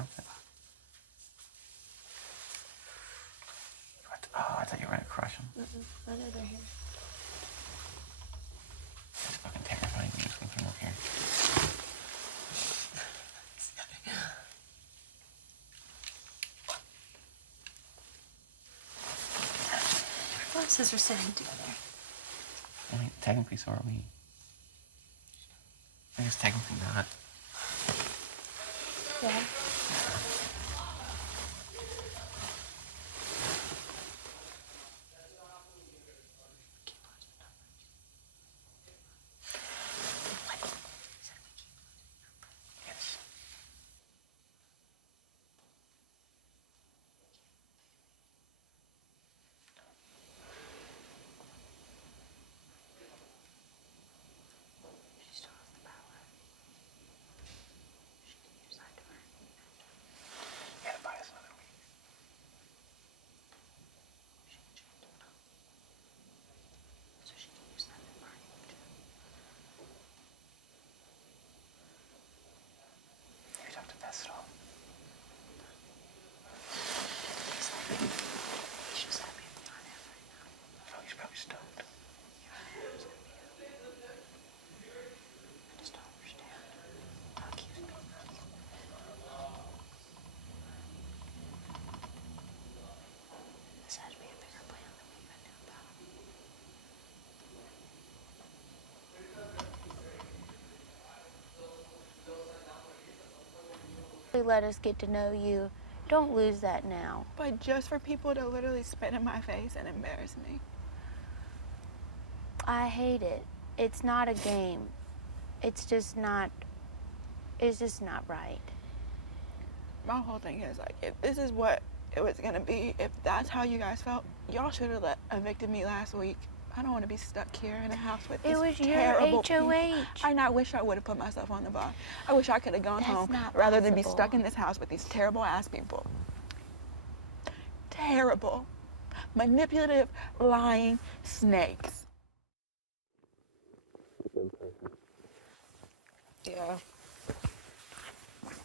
something? Oh, I thought you were gonna crush him. I know they're here. That's fucking terrifying. You just gonna come over here. Our glasses are sitting together. I mean, technically, so are we. I guess technically not. Yeah. Yes. She still has the power. She can use that door. Yeah, to buy us another week. She can change it up. So she can use that in party too. You'd have to pass it off. She's happy with me on it right now. Oh, he's probably stoked. Yeah, it's gonna be happy. I just don't understand how it keeps being this. This has to be a bigger plan than we even knew about. Let us get to know you. Don't lose that now. But just for people to literally spit in my face and embarrass me. I hate it. It's not a game. It's just not right. My whole thing is like, if this is what it was gonna be, if that's how you guys felt, y'all should have evicted me last week. I don't want to be stuck here in a house with It this was your terrible people. HOH. I wish I would have put myself on the bar. I wish I could have gone That's home not rather than be possible. stuck in this house with these terrible ass people. Terrible, manipulative, lying snakes. Yeah.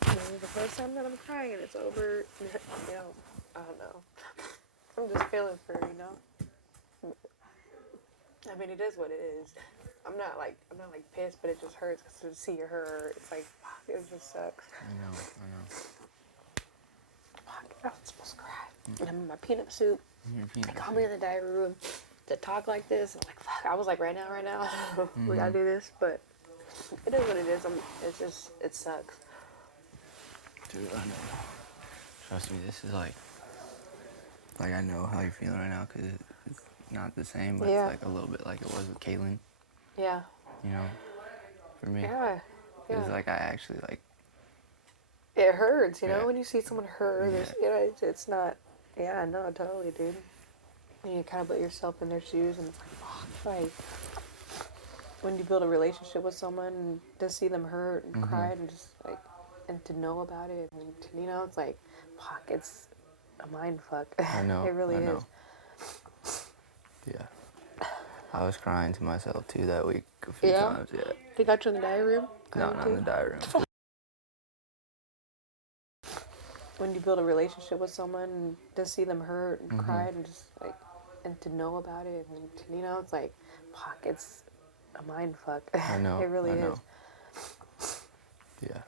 This is the first time that I'm crying and it's over, you know, I don't know. I'm just feeling for her, you know? I mean, it is what it is. I'm not like pissed, but it just hurts because to see her, it's like, fuck, it just sucks. I know. Fuck, I was supposed to cry. And I'm in my peanut suit. You're They called me in the diary room to talk like this. I'm like, fuck, I was like, right now, we gotta do this, but it is what it is. It's just, it sucks. Dude, I know. Trust me, this is like I know how you're feeling right now because it's not the same, but Yeah. it's like a little bit like it was with Caitlin, Yeah. you know, for me. Yeah. It's Yeah. like I actually like, It hurts, you know, Yeah. when you see someone hurt. Yeah. You know, it's not. Yeah, no, totally, dude. And you kind of put yourself in their shoes, and it's like, fuck, like when you build a relationship with someone, and to see them hurt and cry, and just like, and to know about it, and to, you know, it's like, fuck, it's a mind fuck. I know. It really I know. is. Yeah. I was crying to myself too that week a few Yeah? times, yeah. They got you in the diary room. No, Crying not in too? the diary room. When you build a relationship with someone, and to see them hurt and cry, and just like, and to know about it, and to, you know, it's like, fuck, it's a mind fuck. I know. It really I know. is. Yeah.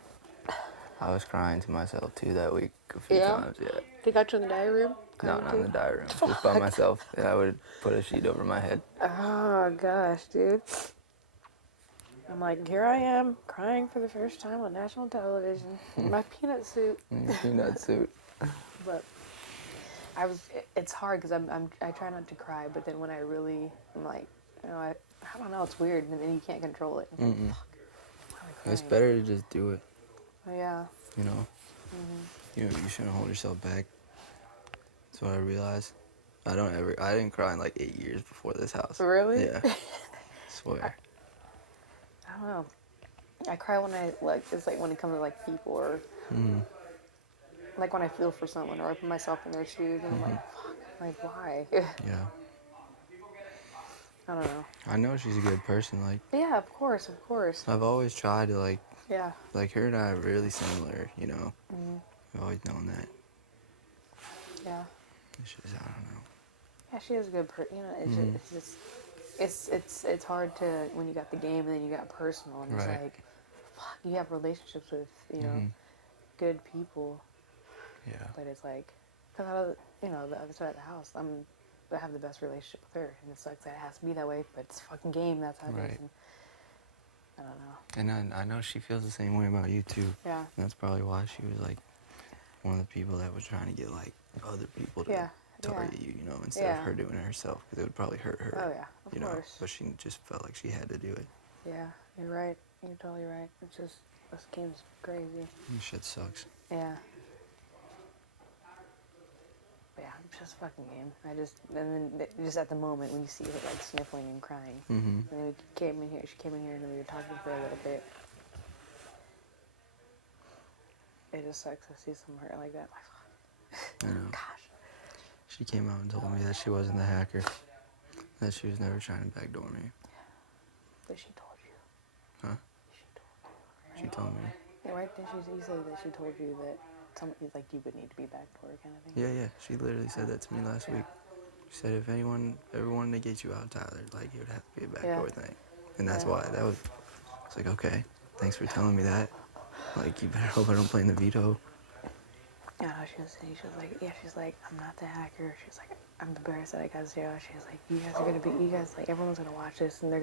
I was crying to myself too that week a few Yeah? times, yeah. They got you in the diary room. No, Crying not in the too? diary room. Just by myself. Yeah, I would put a sheet over my head. Oh gosh, dude. I'm like, here I am, crying for the first time on national television in my peanut suit. In your peanut suit. But it's hard because I try not to cry, but then when I really, I'm like, you know, I don't know, it's weird, and then you can't control it. It's like, fuck, why am I It's crying? better to just do it, Oh, yeah. you know? You shouldn't hold yourself back. That's what I realized. I didn't cry in like 8 years before this house. Really? Yeah. Swear. I don't know. I cry when I, like, it's like when it comes to, like, people, or like when I feel for someone, or I put myself in their shoes, and I'm like, fuck, like, why? Yeah. I don't know. I know she's a good person. Like, Yeah, of course, of course. I've always tried to, like Yeah. her and I are really similar, you know? I've always known that. Yeah. It's just, I don't know. Yeah, she is a good you know, it's just it's hard to when you got the game and then you got personal and it's Right. like fuck, you have relationships with, you know, Mhm. good people, Yeah. but it's like cuz you know, the other side of the house, I have the best relationship with her and it sucks that it has to be that way, but it's a fucking game, that's how it Right. is. And I don't know. And I know she feels the same way about you too. Yeah. And that's probably why she was like one of the people that was trying to get like other people to Yeah, target yeah. you, you know, instead Yeah. of her doing it herself, because it would probably hurt her. Oh yeah, of you know, course. but she just felt like she had to do it. Yeah, you're right. You're totally right. It's just this game's crazy. And shit sucks. Yeah. But yeah, it's just a fucking game. And then just at the moment when you see her like sniffling and crying, Mhm. and then she came in here and we were talking for a little bit. It just sucks to see some hurt like that. I know. Gosh. She came out and told me that she wasn't the hacker. That she was never trying to backdoor me. But she told you. Huh? She told you. She told me. Yeah, right? Then you said that she told you that like you would need to be backdoor kind of thing. Yeah. She literally said that to me last week. She said if anyone ever wanted to get you out, Tyler, like it would have to be a backdoor thing. And that's Yeah. why it's like, okay, thanks for telling me that. Like, you better hope I don't play in the veto. Yeah, no, she was like, yeah, she's like, I'm not the hacker. She's like, I'm embarrassed that I got 0. She's like, like, everyone's gonna watch this and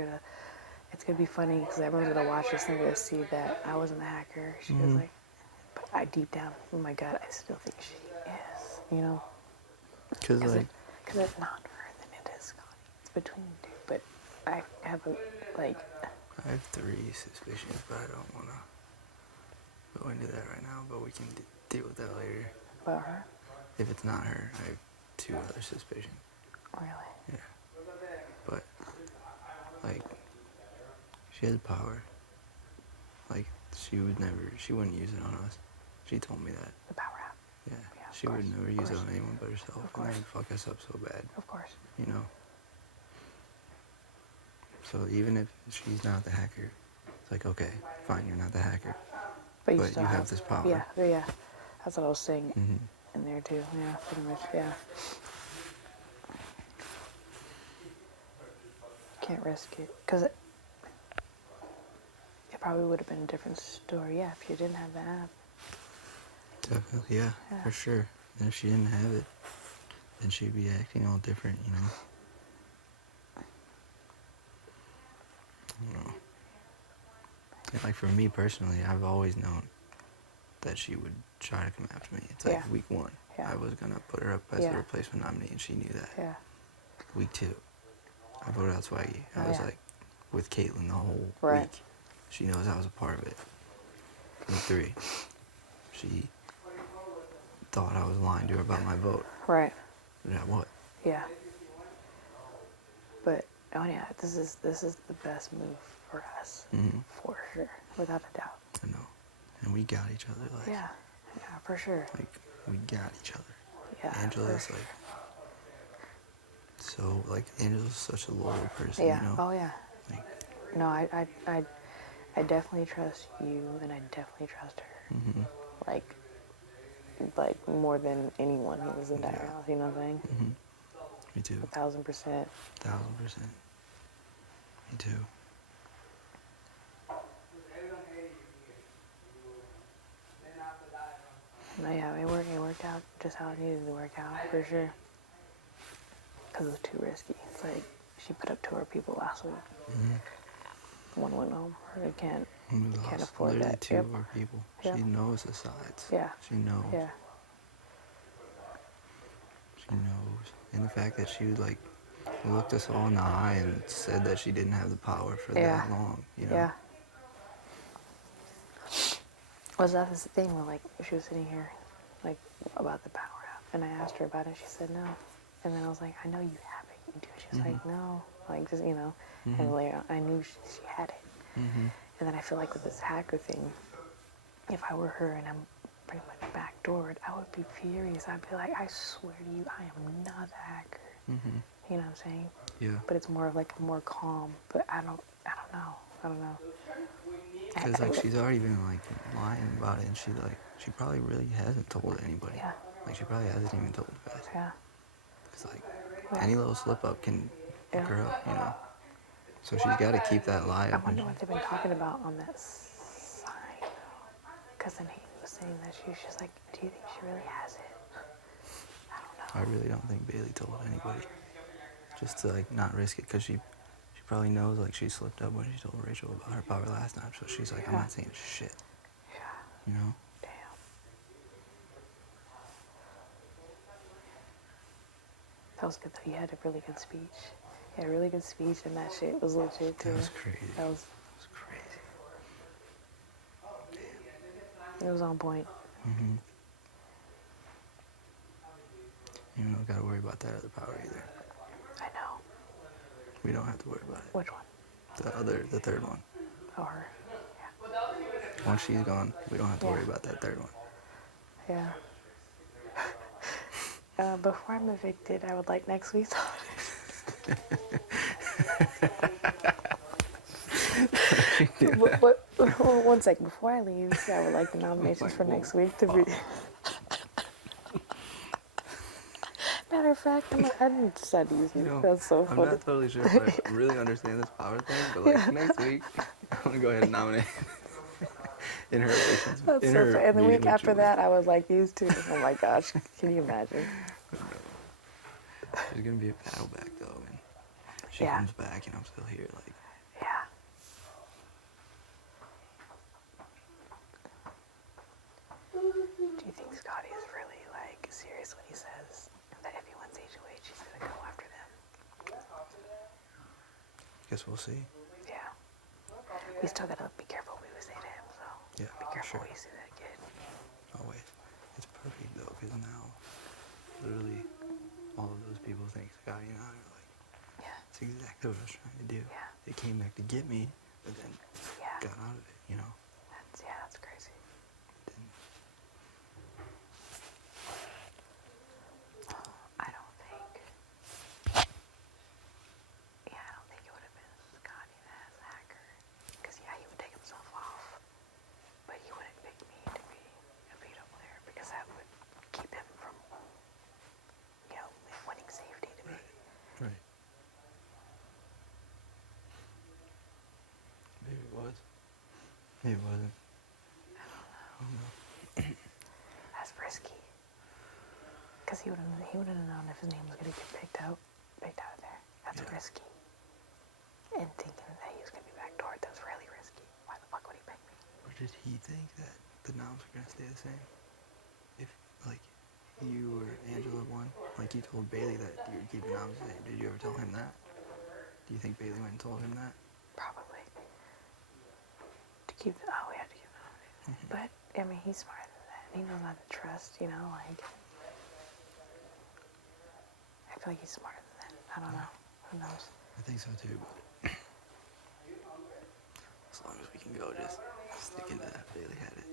it's gonna be funny because everyone's gonna watch this and they're gonna see that I wasn't the hacker. She was like, but I deep down, oh my God, I still think she is, you know? Because, like, Because it's not her, then it is Scotty. It's between the two, but I have I have 3 suspicions, but I don't want to go into that right now, but we can deal with that later. about her. If it's not her, I have 2 other suspicions. Really? Yeah. But, like, she has power. Like, she wouldn't use it on us. She told me that. The power app. Yeah. Yeah, of She would course, never of use it course. on anyone but herself. Of And course. that would fuck us up so bad, Of course. you know? So even if she's not the hacker, it's like, okay, fine, you're not the hacker. But But still you have this power. Yeah. That's what I was saying Mm-hmm. in there too. Yeah, pretty much. Yeah. Can't risk it because it probably would have been a different story. Yeah, if you didn't have the app. Definitely, yeah, Yeah. for sure. And if she didn't have it, then she'd be acting all different, you know? I don't know. And like for me personally, I've always known that she would try to come after me. It's like Yeah. week 1. Yeah. I was gonna put her up as Yeah. the replacement nominee, and she knew that. Yeah. Week 2, I voted out Swaggy. I Oh, was yeah. like with Caitlyn the whole Right. week. She knows I was a part of it. Week 3, she thought I was lying to her about my vote. Right. Yeah, what? Yeah. But oh yeah, this is the best move for us Mm-hmm. for sure, without a doubt. I know. And we got each other, like, Yeah. Yeah, for sure. like we got each other. Yeah. Angela's for like so like Angela's such a loyal person, Yeah. you know? Oh yeah. Like, No, I definitely trust you, and I definitely trust her. mm-hmm. Like more than anyone in this entire Yeah. house. You know what I'm saying? Mm-hmm. Me too. 1,000%. 1,000%. Me too. No, yeah, it worked out just how it needed to work out for sure. Because it was too risky. It's like she put up 2 people last week. Mm-hmm. One went home. They can't. We Can't lost afford literally that. 2 Yep. of our people. Yep. She knows the sides. Yeah. She knows. Yeah. She knows. And the fact that she like looked us all in the eye and said that she didn't have the power for Yeah. that long, you know? Yeah. Was that the thing where like she was sitting here, like about the power app, and I asked her about it. She said no, and then I was like, I know you have it. You do. She was like, no, like just you know. And later on, I knew she had it. Mm-hmm. And then I feel like with this hacker thing, if I were her and I'm pretty much backdoored, I would be furious. I'd be like, I swear to you, I am not a hacker. Mm-hmm. You know what I'm saying? Yeah. But it's more of like more calm. But I don't know. Because like she's already been like lying about it, and she probably really hasn't told anybody. Yeah. Like she probably hasn't even told Beth. Yeah. Cause like Yeah. any little slip up can Yeah. fuck her up, you know. So she's got to keep that lie I up. wonder what they've been talking about on that sign. Because then he was saying that she was just like, do you think she really has it? I don't know. I really don't think Bailey told anybody. Just to like not risk it, cause she probably knows like she slipped up when she told Rachel about her power last time. So she's like, I'm Yeah. not saying shit, Yeah. you know. Damn. That was good though. You had a really good speech. You had a really good speech, and that shit was legit too. That was crazy. That was. It was crazy. It was on point. Mhm. You don't gotta worry about that other power either. I know. We don't have to worry about it. Which one? The third one. Or. Once she's gone, we don't have to Yeah. worry about that third one. Yeah. Before I'm evicted, I would like next week's holiday. One second. Before I leave, I would like the nominations for next week to be. Matter of fact, I didn't decide to use it. You know, That's so I'm funny. not totally sure if I really understand this power thing, but like next week, I'm gonna go ahead and nominate in her relations. That's in so her funny. And the meeting week with after Julie. that, I was like these two. Oh my gosh. Can you imagine? There's gonna be a battle back though, and she Yeah. comes back, and I'm still here. Like, Yeah. Do you think Scotty is really like serious when he says that if he wins HOH, he's gonna go after them? guess we'll see. Yeah. We still gotta be careful what we say to him, so Yeah, be for careful sure. what you say to that kid. Always. It's perfect though, because now, literally, all of those people think Scotty and I are like, Yeah. that's exactly what I was trying to do. Yeah. They came back to get me, but then Yeah. got out of it, you know? That's crazy. Didn't. I don't think. Yeah, I don't think it would have been Scotty as a hacker. Because, yeah, he would take himself off. But he wouldn't pick me to be a beat-up player because that would keep him from, winning safety to me. Right. Maybe it was. Maybe it wasn't. I don't know. That's risky. Because he wouldn't have known if his name was going to get picked out of there. That's Yeah. risky. And thinking that he was going to be backdoored, that's really risky. Why the fuck would he pick me? Or did he think that the noms were gonna stay the same? If like you or Angela won, like you told Bailey that you would keep the noms the same. Did you ever tell him that? Do you think Bailey went and told him that? Probably. To keep the, we had to keep the nominated. But, I mean, he's smarter than that. He knows how to trust, like. I feel like he's smarter than that. I don't know. Who knows? I think so too, but as long as we can go just stick into that Bailey had it.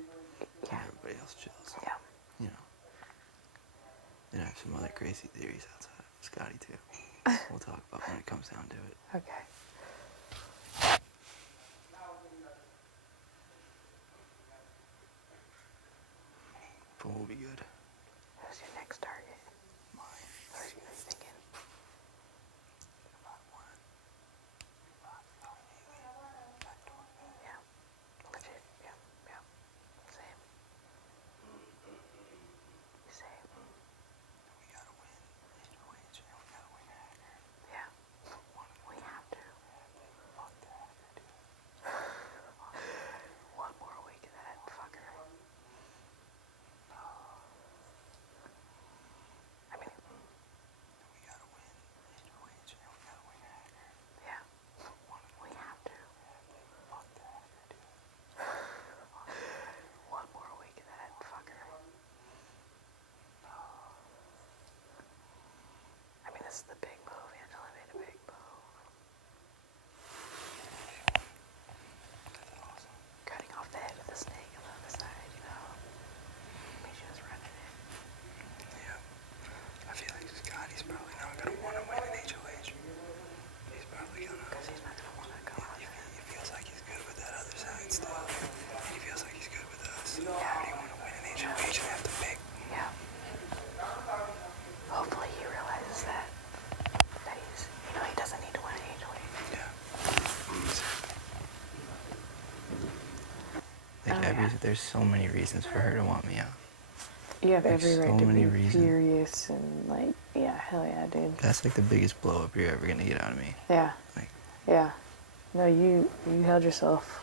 Yeah. And everybody else chills. Yeah. You know. Then I have some other crazy theories outside of Scotty too. We'll talk about when it comes down to it. Okay. But we'll be good. Who's your next target? Mine. What are you thinking? Yeah. Legit. Yeah. Yeah. Same. Same. We gotta win HOH and we gotta win Hacker. Yeah. We have to. Fuck the Hacker, dude. One more week of that fucker. I mean, We gotta win HOH and we gotta win Hacker. yeah. We have to. Fuck the Hacker, dude. One more week of that fucker. I mean, this is the big move. Angela made a big move. That's awesome. Cutting off the head of the snake on the other side, I mean, she was running it. Yeah. I feel like Scotty's probably not gonna want to win an HOH. He's probably gonna. Because he's not going to want to go out He there. feels like he's good with that other side still. We each have to pick. Yeah. Hopefully he realizes that he's, he doesn't need to win an HOH. Yeah. Like Oh, yeah. there's so many reasons for her to want me out. You have Like, every so right to many be reasons. furious and like, yeah, hell yeah, dude. That's like the biggest blow up you're ever gonna get out of me. Yeah, Like, yeah. No, you held yourself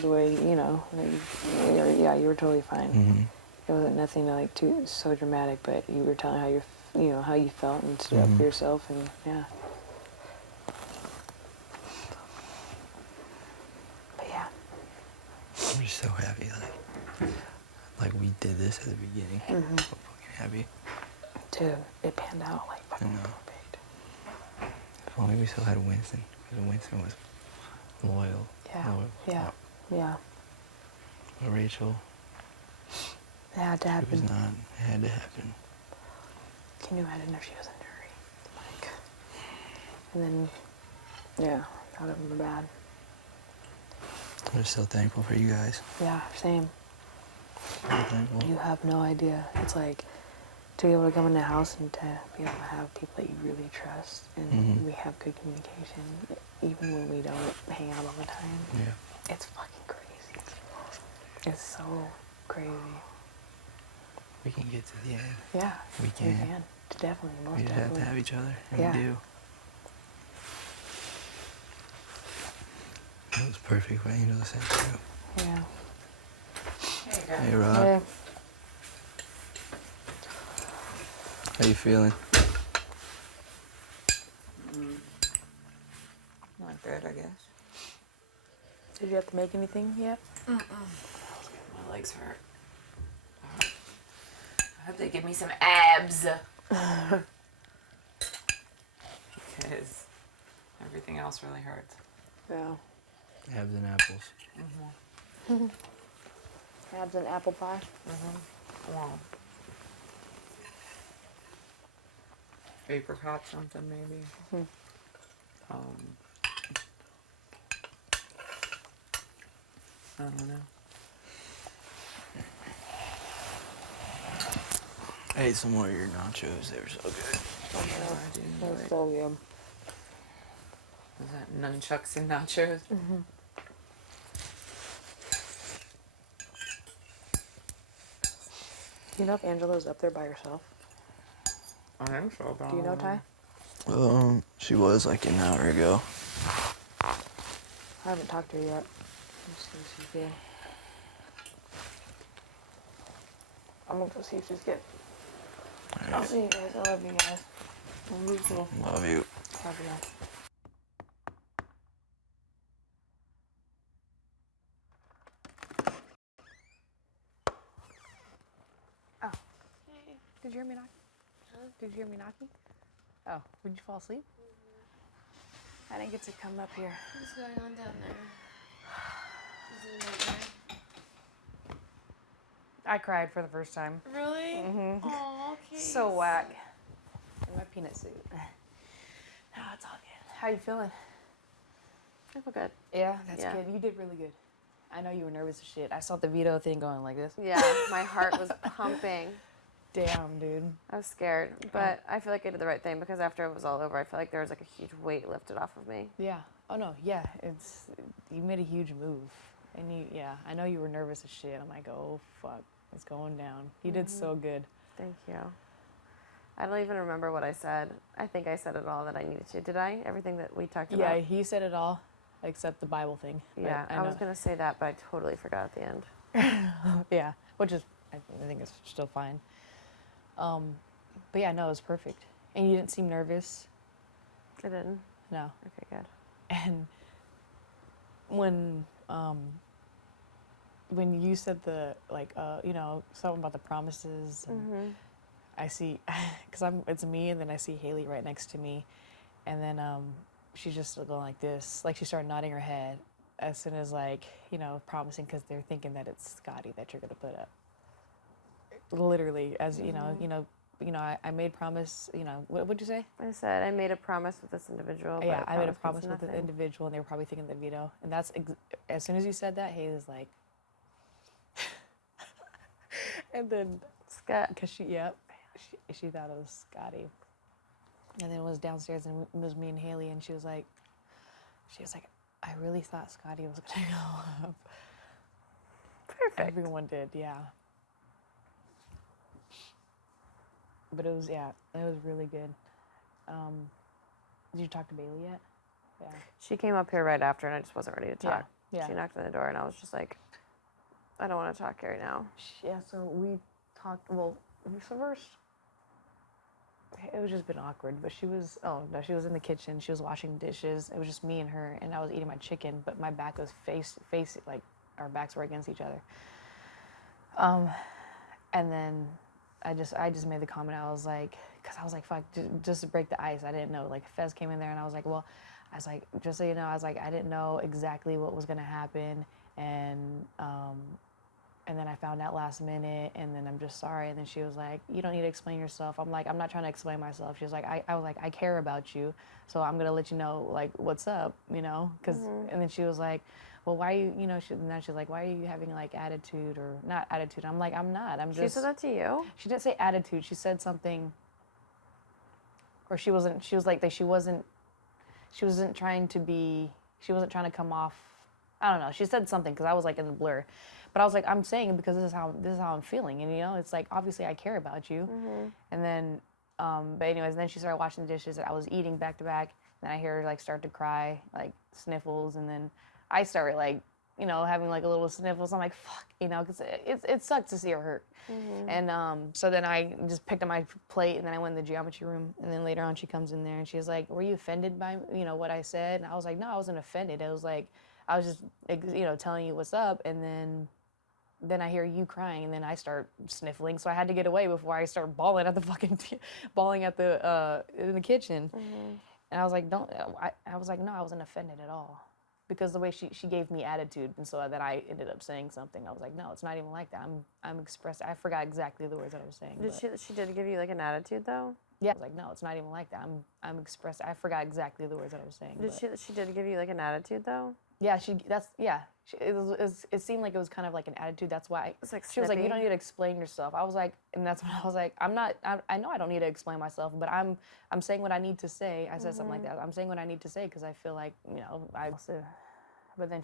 the way you were totally fine. mm-hmm. It wasn't nothing like too so dramatic, but you were telling how how you felt and stood up for yourself, and yeah. But yeah, I'm just so happy, like we did this at the beginning. I'm fucking happy. dude, it panned out like I fucking know. perfect. If only we still had Winston, because Winston was loyal. Yeah, Loyal. yeah, yeah. But Rachel, It had to it was happen. not. It had to happen. Can you imagine if she was in jury? Like, and then, yeah, that would have been bad. I'm just so thankful for you guys. Yeah, same. So thankful. You have no idea. It's like to be able to come in the house and to be able to have people that you really trust, and we have good communication, even when we don't hang out all the time. Yeah. It's fucking crazy. It's so crazy. We can get to the end. Yeah, We can. Definitely, most We just have definitely. to have each other, and Yeah. we do. That was perfect what Angel said too. Yeah. Hey, Rob. Yeah. How you feeling? Not good, I guess. Did you have to make anything yet? My legs hurt. I hope they give me some abs. Because everything else really hurts. Yeah. Abs and apples. Abs and apple pie. Well, apricot something maybe. I don't know. I ate some more of your nachos. They were so good. I didn't That was do it. so good. Was that nunchucks and nachos? Do you know if Angela's up there by herself? I think so. But Do you know, Ty? She was like an hour ago. I haven't talked to her yet. Let's see if she's good. I'm gonna go see if she's good. I'll Alright. see you guys. I love you guys. Love you too. Love you. Love you. Oh. Did you hear me knocking? Did you hear me knocking? Oh, did you fall asleep? I didn't get to come up here. What's going on down there? Is it a nightmare? I cried for the first time. Really? Mhm. Aw, okay. So whack. In my peanut suit. No, it's all good. How you feeling? I feel good. Yeah, that's Yeah. good. You did really good. I know you were nervous as shit. I saw the veto thing going like this. Yeah, my heart was pumping. Damn, dude. I was scared, but I feel like I did the right thing because after it was all over, I feel like there was like a huge weight lifted off of me. Yeah. Oh no. Yeah. You made a huge move, and I know you were nervous as shit. I'm like, oh fuck, it's going down. You did so good. Thank you. I don't even remember what I said. I think I said it all that I needed to. Did I? Everything that we talked Yeah, about? he said it all, except the Bible thing. But Yeah, I was know- going to say that, but I totally forgot at the end. Yeah, which is I think it's still fine. But yeah, no, it was perfect. And you didn't seem nervous. I didn't. No. Okay, good. And when you said the something about the promises, and I see, because it's me, and then I see Haley right next to me, and then she's just going like this, like she started nodding her head as soon as promising, because they're thinking that it's Scotty that you're gonna put up. Literally, as I made promise. What'd you say? I said I made a promise with this individual. But Yeah, I made a promise means with the nothing. individual, and they were probably thinking the veto. And that's as soon as you said that, Haley was like, And then, Scott. because she thought it was Scotty. And then it was downstairs and it was me and Haley, and she was like, I really thought Scotty was going to go up. Perfect. Everyone did, yeah. But it was really good. Did you talk to Bailey yet? Yeah. She came up here right after, and I just wasn't ready to talk. Yeah. She knocked on the door, and I was just like, I don't want to talk right now. Yeah, so we talked, first, it was just been awkward, but she was in the kitchen, she was washing dishes, it was just me and her, and I was eating my chicken, but my back was like, our backs were against each other. And then I just made the comment, I was like, because I was like, fuck, just to break the ice, I didn't know, like, Fez came in there, and I was like, just so you know, I was like, I didn't know exactly what was gonna happen, and then I found out last minute, and then I'm just sorry. And then she was like, you don't need to explain yourself. I'm like, I'm not trying to explain myself. She was like, I was like, I care about you, so I'm gonna let you know, like, what's up, you know? And then she was like, well, why are you, you know, now she's like, why are you having, like, attitude or not attitude? I'm like, I'm not, I'm just. She said that to you? She didn't say attitude. She said something, or she wasn't trying to come off, I don't know. She said something because I was like in the blur, but I was like, I'm saying it because this is how I'm feeling, and you know, it's like obviously I care about you. And then, but anyways, then she started washing the dishes. I was eating back to back. Then I hear her like start to cry, like sniffles, and then I started like, you know, having like a little sniffles. I'm like, fuck, you know, because it sucks to see her hurt. And so then I just picked up my plate, and then I went in the geometry room. And then later on, she comes in there and she's like, were you offended by, you know, what I said? And I was like, no, I wasn't offended. It was like, I was just, you know, telling you what's up. And then I hear you crying, and then I start sniffling. So I had to get away before I start bawling at the in the kitchen. And I was like, I was like, no, I wasn't offended at all. Because the way she gave me attitude, and so that I ended up saying something. I was like, no, it's not even like that. I'm expressing. I forgot exactly the words that I was saying. She did give you like an attitude though? Yeah, I was like, no, it's not even like that. I'm expressing. I forgot exactly the words that I was saying. She did give you like an attitude though? Yeah, it seemed like it was kind of like an attitude. That's why It's like she was like, you snippy. don't need to explain yourself. I was like, and that's when I was like, I know I don't need to explain myself, but I'm saying what I need to say. I said something like that. I'm saying what I need to say because I feel like, you know, but then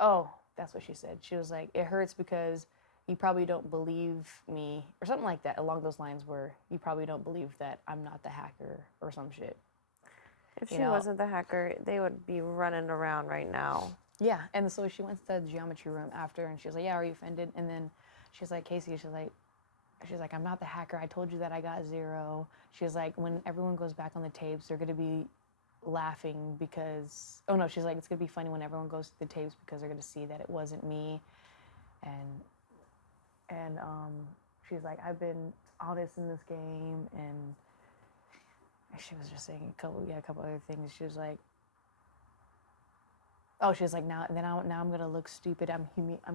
oh, that's what she said. She was like, it hurts because you probably don't believe me, or something like that, along those lines, where you probably don't believe that I'm not the hacker or some shit. If she wasn't the hacker, they would be running around right now. Yeah, and so she went to the geometry room after, and she was like, yeah, are you offended? And then she's like, Casey, she's like, I'm not the hacker. I told you that I got 0. She was like, when everyone goes back on the tapes, they're going to be laughing because, oh no, she's like, it's going to be funny when everyone goes to the tapes because they're going to see that it wasn't me. And she's like, I've been honest in this game, and she was just saying a couple other things. She was like, oh, she was like, now I'm gonna look stupid. I'm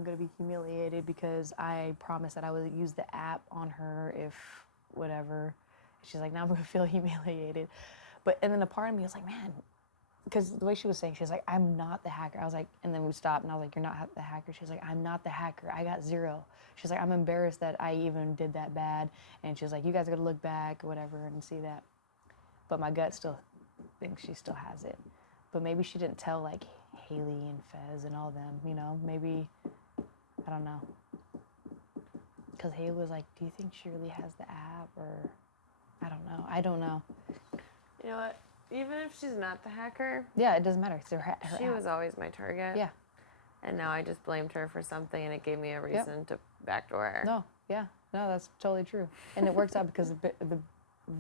gonna be humiliated because I promised that I would use the app on her if whatever. She's like, now I'm gonna feel humiliated. And then a part of me was like, man, because the way she was saying, she was like, I'm not the hacker. I was like, and then we stopped, and I was like, you're not the hacker. She was like, I'm not the hacker. I got 0. She's like, I'm embarrassed that I even did that bad. And she was like, you guys gotta look back or whatever and see that. But my gut still thinks she still has it. But maybe she didn't tell like Haley and Fez and all them, you know? Maybe, I don't know. Because Haley was like, do you think she really has the app? Or, I don't know. You know what? Even if she's not the hacker, Yeah, it doesn't matter. It's her she app. was always my target. Yeah. And now I just blamed her for something, and it gave me a reason to backdoor her. No, that's totally true. And it works out because the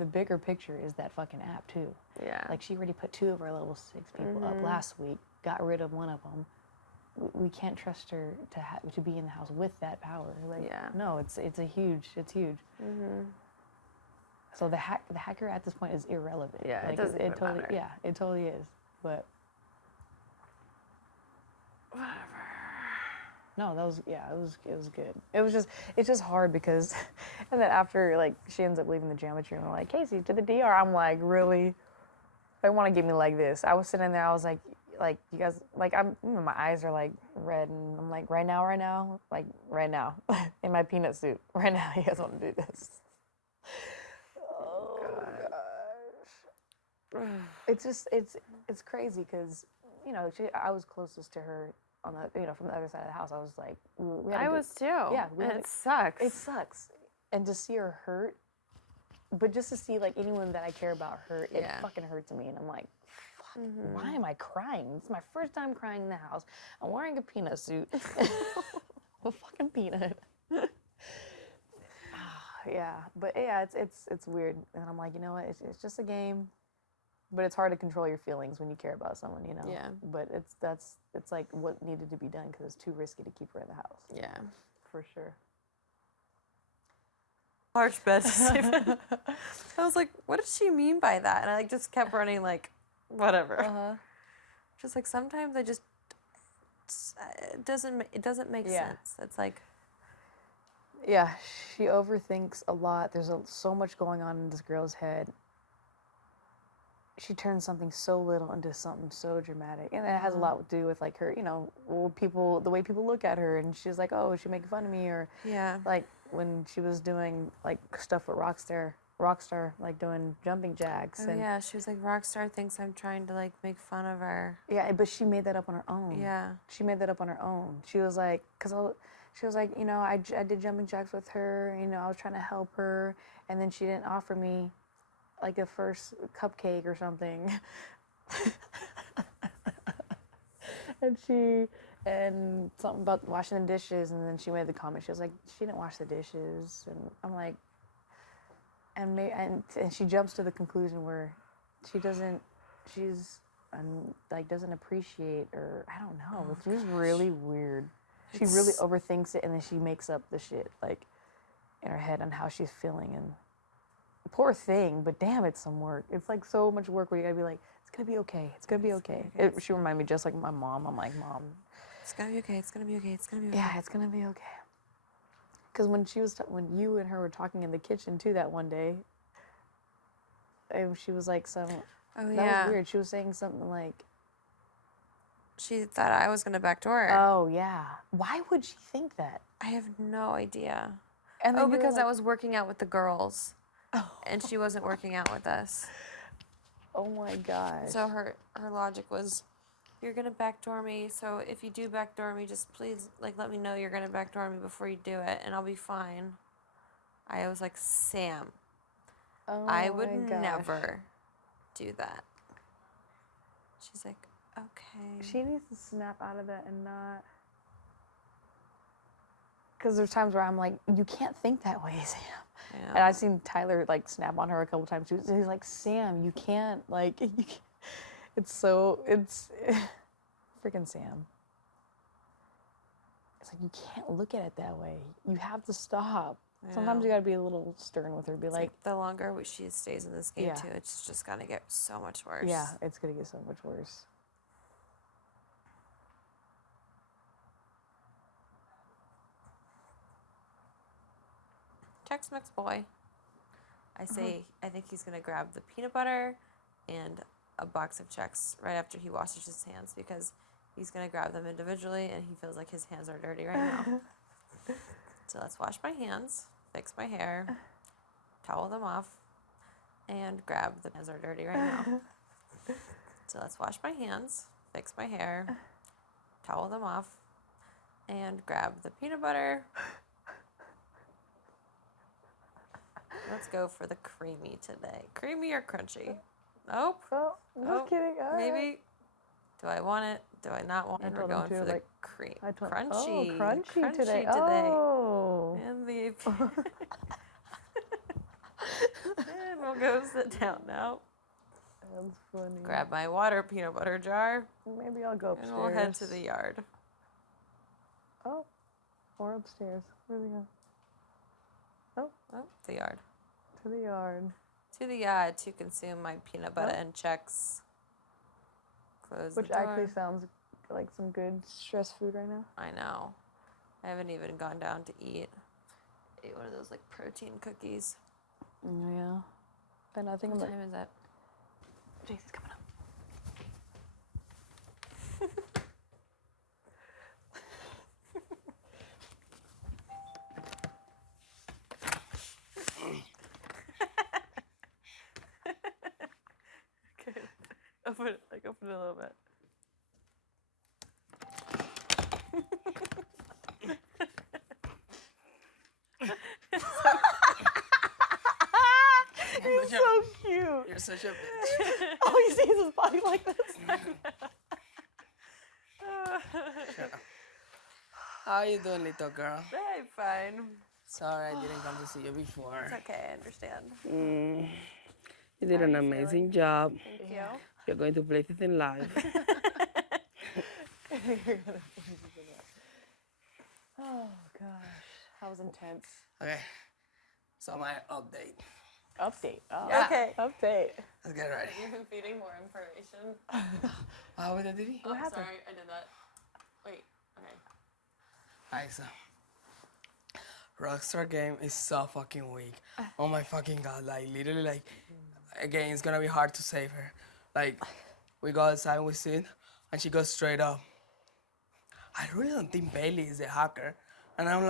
bigger picture is that fucking app too. Yeah. Like she already put 2 of our level 6 people up last week, got rid of one of them. We can't trust her to be in the house with that power. Like, Yeah. no, it's huge. So the hacker at this point is irrelevant. Yeah, it like, doesn't even totally, matter. Yeah, it totally is. But Whatever. no, it was good. It's just hard because, and then after like she ends up leaving the geometry room, I'm like, Casey, to the DR. I'm like, really? They want to get me like this. I was sitting there, I was like, like you guys, like my eyes are like red, and I'm like, right now, like right now, in my peanut suit, right now, you guys want to do this? Oh gosh, it's just it's crazy because I was closest to her on the from the other side of the house. I was like, we had a I good- was too. Yeah, we and had it sucks. it sucks, and to see her hurt, but just to see like anyone that I care about hurt, it Yeah. fucking hurts me, and I'm like, fuck, why am I crying? It's my first time crying in the house. I'm wearing a peanut suit, a fucking peanut. Yeah, but yeah, it's weird, and I'm like, you know what? It's just a game, but it's hard to control your feelings when you care about someone, you know. Yeah. But it's like what needed to be done because it's too risky to keep her in the house. Yeah. For sure. Large bed. I was like, what does she mean by that? And I like just kept running like, whatever. Just like sometimes I just it doesn't make Yeah. sense. It's like Yeah, she overthinks a lot. There's so much going on in this girl's head. She turns something so little into something so dramatic, and it has a lot to do with like her, the way people look at her, and she's like, oh, is she making fun of me, or yeah. like when she was doing like stuff with Rockstar, like doing jumping jacks, Oh and yeah, she was like Rockstar thinks I'm trying to like make fun of her. yeah, but she made that up on her own. Yeah. She made that up on her own. She was like, she was like, I did jumping jacks with her. I was trying to help her, and then she didn't offer me, like, a first cupcake or something. and something about washing the dishes, and then she made the comment. She was like, she didn't wash the dishes, and I'm like, and she jumps to the conclusion where doesn't appreciate, or I don't know. It's just really weird. She really overthinks it, and then she makes up the shit like in her head on how she's feeling, and poor thing. But damn, it's some work. It's like so much work where you gotta be like, it's gonna be okay. It's gonna be okay. She reminded me just like my mom. I'm like, Mom, It's gonna be okay. It's gonna be okay. It's gonna be okay. yeah, it's gonna be okay. Because when when you and her were talking in the kitchen too that one day, and she was like Oh that yeah. was weird. She was saying something like, She thought I was gonna backdoor her. oh yeah, why would she think that? I have no idea. And then Oh, you were because I like, was working out with the girls, and she wasn't working out with us. oh my gosh. So her logic was, you're gonna backdoor me. So if you do backdoor me, just please like let me know you're gonna backdoor me before you do it, and I'll be fine. I was like, Sam, oh I would my gosh. never do that. She's like, okay. She needs to snap out of that and not. Because there's times where I'm like, you can't think that way, Sam. Yeah. And I've seen Tyler like snap on her a couple times too. He's like, Sam, you can't like. You can't. It's freaking Sam. It's like you can't look at it that way. You have to stop. Sometimes you gotta be a little stern with her. Be It's like, the longer she stays in this game Yeah. too, it's just gonna get so much worse. yeah, it's gonna get so much worse. Tex-Mex boy. I say, I think he's gonna grab the peanut butter and a box of Chex right after he washes his hands, because he's gonna grab them individually and he feels like his hands are dirty right now. So let's wash my hands, fix my hair, towel them off, and grab the hands are dirty right now. So let's wash my hands, fix my hair, towel them off, and grab the peanut butter. Let's go for the creamy today. Creamy or crunchy? Nope. Oh, just Oh, kidding. All right. Maybe. Do I want it? Do I not want it? I We're told him going to, for the like, cream. crunchy. Crunchy. Oh, crunchy today. Oh. And the and we'll go sit down now. That's funny. Grab my water peanut butter jar, Maybe I'll go upstairs. and we'll head to the yard. Oh, or upstairs. Where do we go? Oh, the yard. To the yard. To the yard to consume my peanut butter Oh. and Chex. Close Which the door. actually sounds like some good stress food right now. I know. I haven't even gone down to eat. Ate one of those like protein cookies. Yeah. And I think What I'm like, time is it? Jason's coming up. Open it a little bit. He's so cute. You're such a bitch. Oh, he sees his body like this. How you doing, little girl? Hey, fine. Sorry I didn't come to see you before. It's okay, I understand. You did an amazing job. Thank you. You're going to places in life. Oh gosh, that was intense. Okay, so my update. Update. Oh, Yeah. Okay. update. Let's get ready. You've been feeding more information. How was it, Didi? Oh, sorry, I did that. Wait, okay. Alright, so Rockstar game is so fucking weak. Oh my fucking god, like literally like again it's gonna be hard to save her. Like we go outside, we sit, and she goes straight up. I really don't think Bailey is a hacker. And I'm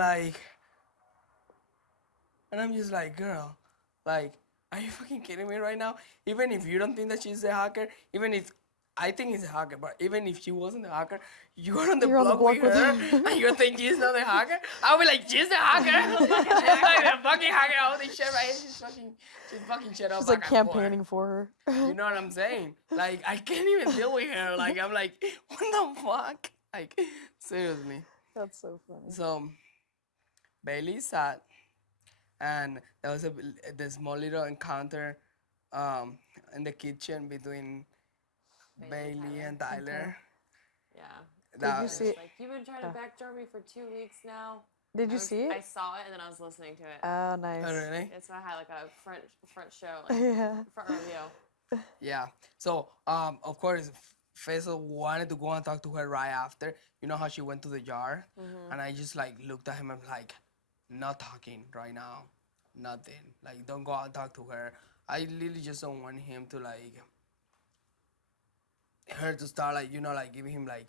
just like, girl, like, are you fucking kidding me right now? Even if you don't think that she's a hacker, even if I think he's a hacker, but even if she wasn't a hacker, you're on the block with her, and you think she's not a hacker? I'll be like, she's a hacker. She's like the fucking hacker. Holy shit, right? She's fucking shit up. She's like back and forth. campaigning for her. You know what I'm saying? Like, I can't even deal with her. Like, I'm like, what the fuck? Like, seriously. That's so funny. So, Bailey sat, and there was the small little encounter in the kitchen between Bailey and Tyler. Yeah. That you was- see it? Like, you've been trying to backdoor me for 2 weeks now. Did you see I it? saw it and then I was listening to it. Oh, nice. Oh, really? It's I had like a front show, like Yeah. front review. Yeah. So, of course, Faisal wanted to go and talk to her right after. You know how she went to the jar? And I just, like, looked at him and like, not talking right now. Nothing. Like, don't go out and talk to her. I literally just don't want him to, like, her to start, like, you know, like, giving him, like,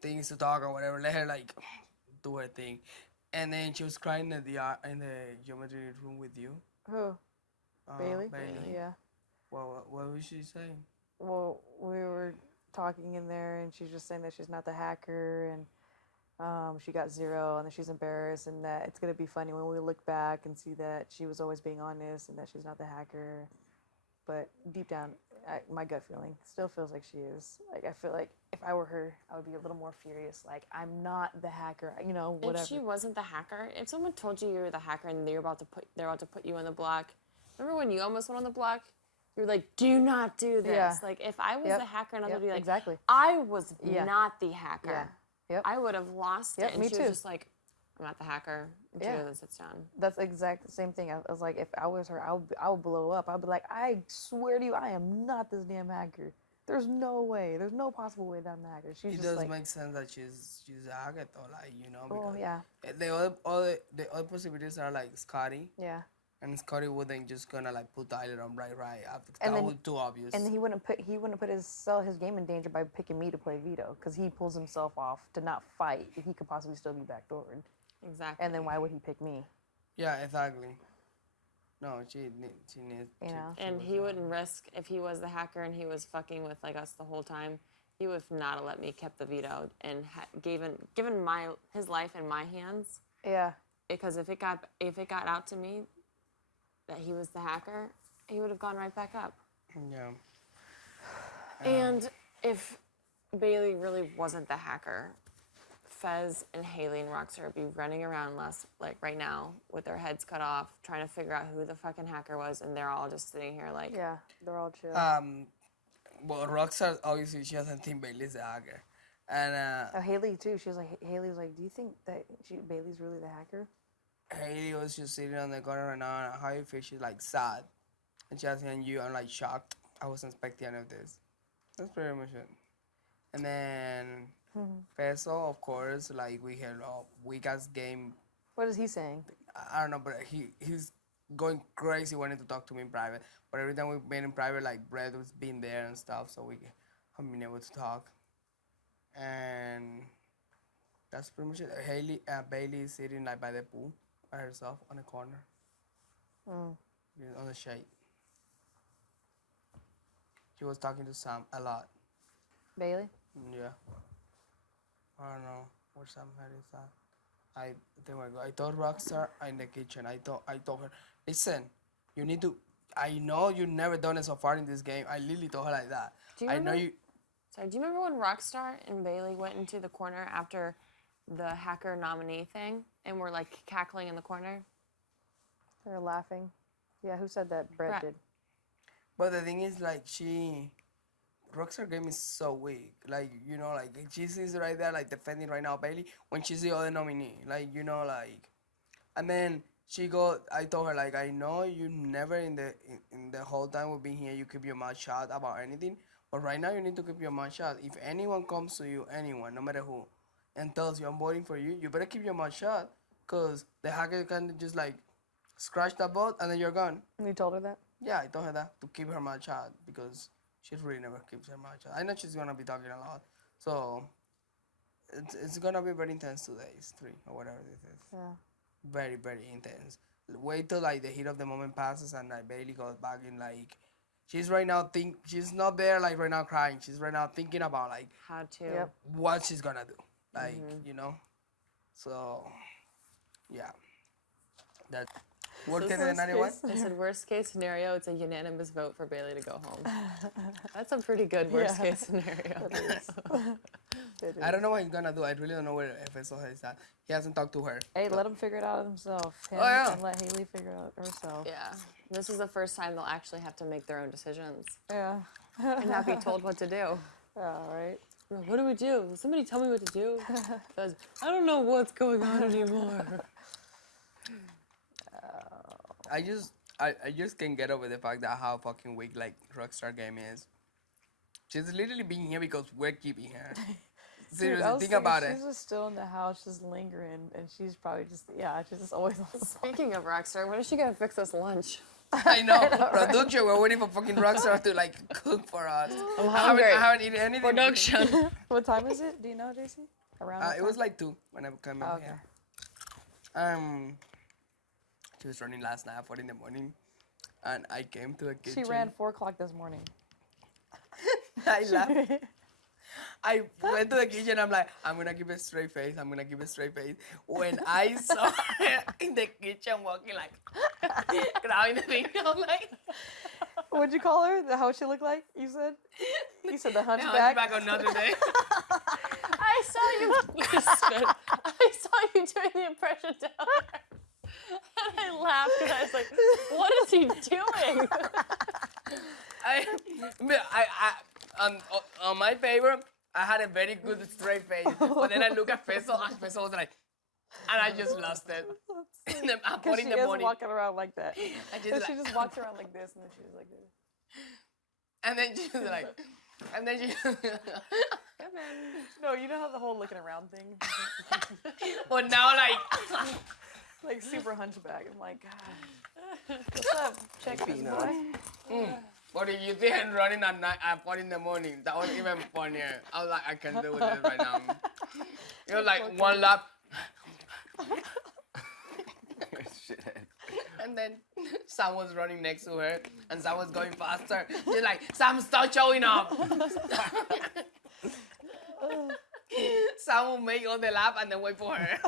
things to talk or whatever. Let her, like, do her thing. And then she was crying in the geometry room with you. Who? Bailey? Bailey. Yeah. What was she saying? Well, we were talking in there, and she's just saying that she's not the hacker, and she got 0, and that she's embarrassed, and that it's gonna be funny when we look back and see that she was always being honest, and that she's not the hacker. But deep down, my gut feeling still feels like she is. Like, I feel like if I were her, I would be a little more furious. Like, I'm not the hacker, you know, whatever. If she wasn't the hacker, if someone told you were the hacker and they're about to put you on the block, remember when you almost went on the block? You were like, do not do this. Yeah. Like, if I was Yep. the hacker and I Yep, would be like, exactly. I was Yeah. not the hacker. Yeah. Yep. I would have lost Yep, it. And me she too. was just like, I'm not the hacker. And she Yeah. then sits down. That's exact the same thing. I was like, if I was her, I would blow up. I'd be like, I swear to you, I am not this damn hacker. There's no way. There's no possible way that I'm the hacker. She's It just does like, make sense that she's a hacker though, like, you know, oh because yeah, the other possibilities are like Scotty, yeah. and Scotty wouldn't just gonna like put Tyler on right after And that then- was too obvious. And he wouldn't put his game in danger by picking me to play Vito, because he pulls himself off to not fight. He could possibly still be backdoored. Exactly. And then why would he pick me? Yeah, exactly. No, she needs. You know? And he wouldn't risk, if he was the hacker and he was fucking with like us the whole time, he would not have let me kept the veto and given his life in my hands. Yeah. Because if it got out to me that he was the hacker, he would have gone right back up. Yeah. And if Bailey really wasn't the hacker, Fez and Haley and Rockstar would be running around like right now with their heads cut off, trying to figure out who the fucking hacker was, and they're all just sitting here like, Yeah. They're all chill. Well, Rockstar obviously she doesn't think Bailey's a hacker, and Oh, Haley too. Haley was like, do you think that Bailey's really the hacker? Haley was just sitting on the corner right now. And how you feel? She's like sad, and she's asking you. I'm like shocked. I wasn't expecting any of this. That's pretty much it. And then Peso, of course, like we had a weak ass game. What is he saying? I don't know, but he's going crazy wanting to talk to me in private. But every time we've been in private, like Brett was being there and stuff, so we haven't been able to talk. And that's pretty much it. Bailey is sitting like by the pool by herself on a corner, on the shade. She was talking to Sam a lot. Bailey? Yeah. I don't know where Sam head is at. I told Rockstar in the kitchen. I told her, listen, you need to. I know you've never done it so far in this game. I literally told her like that. Do you I know remember- you. Sorry, do you remember when Rockstar and Bailey went into the corner after the hacker nominee thing and were like cackling in the corner? They were laughing. Yeah, who said that? Brett Brett. did. But the thing is, like, Rockstar game is so weak. Like, you know, like, she's right there, like, defending right now Bailey when she's the other nominee. Like, you know, like, and then I told her, like, I know you never in the whole time we've been here, you keep your mouth shut about anything. But right now you need to keep your mouth shut. If anyone comes to you, anyone, no matter who, and tells you I'm voting for you, you better keep your mouth shut. Because the hacker can just, like, scratch the vote and then you're gone. You told her that? Yeah, I told her that to keep her mouth shut because she really never keeps her mouth shut. I know she's gonna be talking a lot, so it's gonna be very intense today. It's 3 or whatever this is. Yeah. Very, very intense. Wait till like the heat of the moment passes and like Bailey goes back in like she's right now she's not there like right now crying. She's right now thinking about like How to. Yep. what she's gonna do. Like, you know. So yeah. That worst case scenario what? I said worst case scenario, it's a unanimous vote for Bailey to go home. That's a pretty good worst case scenario. I don't know what he's gonna do. I really don't know where FSO is at. He hasn't talked to her. Hey, let him figure it out himself. Him, Oh, yeah. And let Haley figure it out herself. Yeah. This is the first time they'll actually have to make their own decisions Yeah. and not be told what to do. Yeah, right. What do we do? Somebody tell me what to do. Because I don't know what's going on anymore. I just can't get over the fact that how fucking weak like Rockstar game is. She's literally being here because we're keeping her. Seriously, Dude, I was think thinking about it. She's just still in the house, just lingering, and she's probably just she's just always on the phone. Speaking of Rockstar, when is she gonna fix this lunch? I know. Production, we're waiting for fucking Rockstar to like cook for us. I'm I hungry. haven't eaten anything. Production. What time is it? Do you know, JC? Around what It was time? like 2 when I came in Oh, okay. here. She was running last night at 4 in the morning, and I came to the kitchen. She ran 4 o'clock this morning. I laughed. I went to the kitchen. I'm like, I'm gonna keep a straight face. I'm gonna keep a straight face. When I saw her in the kitchen walking like, grabbing the thing, I'm like, What'd you call her? How she looked like? You said? You said the the hunchback. hunchback on Notre Dame. I saw you. I saw you doing the impression down there. And I laughed because I was like, what is he doing? On my favor, I had a very good straight face. But then I look at Faisal, and Faisal was like, and I just lost it. At 4 Because in she the is morning. walking around like that. I And just she like, just walks around like this, and then she's like this. and then she was like, and then she, No, you know how the whole looking around thing? but now like, Like super hunchback. I'm like, God. What's up? Check this boy. But if you see him running at 4 in the morning, that was even funnier. I was like, I can do this right now. It was like one lap. And then Sam was running next to her, and Sam was going faster. She's like, Sam, stop showing up. Sam will make all the lap and then wait for her.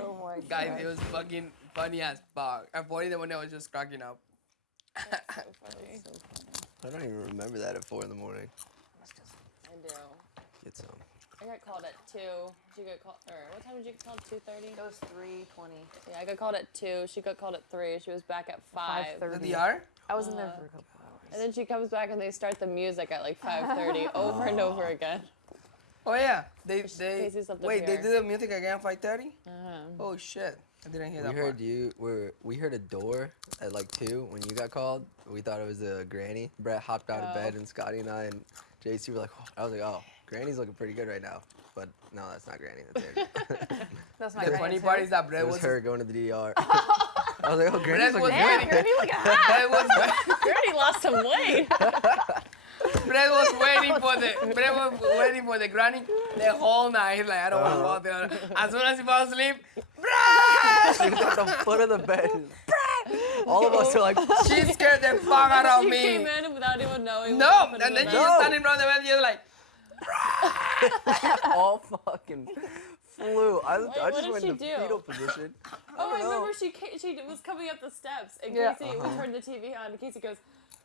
Oh my God. Guys, it was fucking funny as fuck. At 4 in the morning, I was just cracking up. I don't even remember that at 4 in the morning. I do. Get some. I got called at 2. Did you get called? Or what time did you get called? 2:30. It was 3:20. Yeah, I got called at 2. She got called at 3. She was back at 5. 5:30. The DR? I was in there for a couple hours. And then she comes back and they start the music at like 5:30 over and over again. Oh yeah, Casey slept up wait. They here. do the music again at 5:30? Oh shit, I didn't hear that part. We heard a door at like 2 when you got called. We thought it was a granny. Brett hopped out of bed and Scotty and I and JC were like, oh. I was like, oh, Granny's looking pretty good right now. But no, that's not Granny. That's her. That's my The funny part is that Brett It was was her going to the DR. I was like, oh, Granny's Brett looking was good. waiting. Granny, look at that. Brett was Granny lost some weight. Brett was waiting for the granny the whole night. He's like, I don't want to go out there. As soon as he falls asleep, Brett! She was at the foot of the bed. All of us are like, She scared the fuck out of She me. came in without even knowing. No, what and then happened she with just No. standing in front of the bed. She's like, all fucking flew. I what just did went she into do? fetal position. Oh, I remember she was coming up the steps, and Yeah. Casey we turned the TV on, and Casey goes,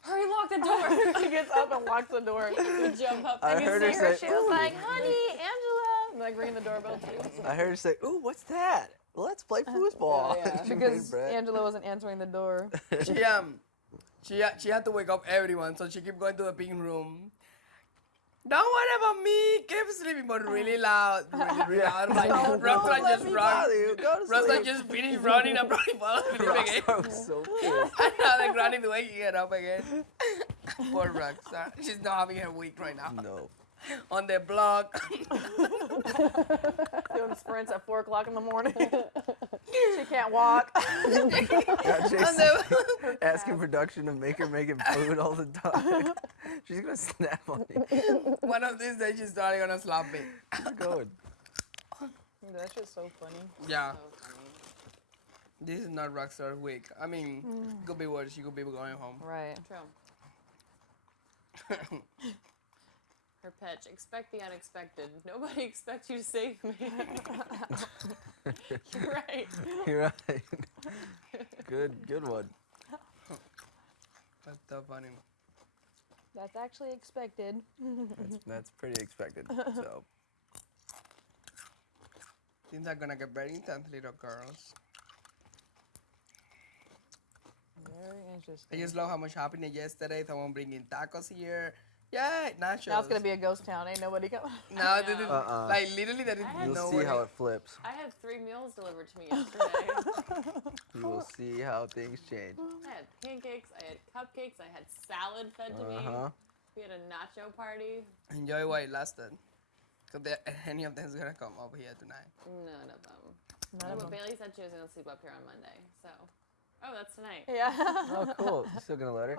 "Hurry, lock the door!" She gets up and locks the door. We jump up. I and you heard see her say, She was "Ooh." like, "Honey, Angela," like ringing the doorbell too. I heard her say, "Ooh, what's that? Let's play foosball." yeah. She made Because bread. Angela wasn't answering the door. she had to wake up everyone, so she kept going to the pink room. Don't worry about me. Keep sleeping, but really loud, really loud. Like Rockstar Let just me run. bother you. Go to Rockstar sleep. just finished running and probably fall asleep again. Rockstar was so pissed. And now like running to wake it up again. Poor Rockstar. She's not having her week right now. No. On the block. Doing sprints at 4 o'clock in the morning. She can't walk. Yeah, On Jason the asking production to make her making food all the time. She's gonna snap on you. one of these days she's starting gonna slap me. Keep going. That's just so funny. Yeah. This is not Rockstar week. I mean, could be worse. She could be going home. Right. True. Her pitch. Expect the unexpected. Nobody expects you to save me. You're right. You're right. Good one. That's so funny. That's actually expected. That's pretty expected. So Things are gonna get very intense, little girls. Very I interesting. just love how much happened yesterday. Someone bringing tacos here. Yay, nachos. Now it's gonna be a ghost town. Ain't nobody coming. Now, this is- Uh-uh. like literally, there is I had you'll no see way. how it flips. I had 3 meals delivered to me yesterday. You will see how things change. I had pancakes, I had cupcakes, I had salad fed to me. Uh-huh. We had a nacho party. Enjoy while it lasted. Because any of them is gonna come over here tonight. None of them. None No, of but them. Bailey said she was going to sleep up here on Monday. So, oh, that's tonight. Yeah. Oh, cool. You still gonna let her?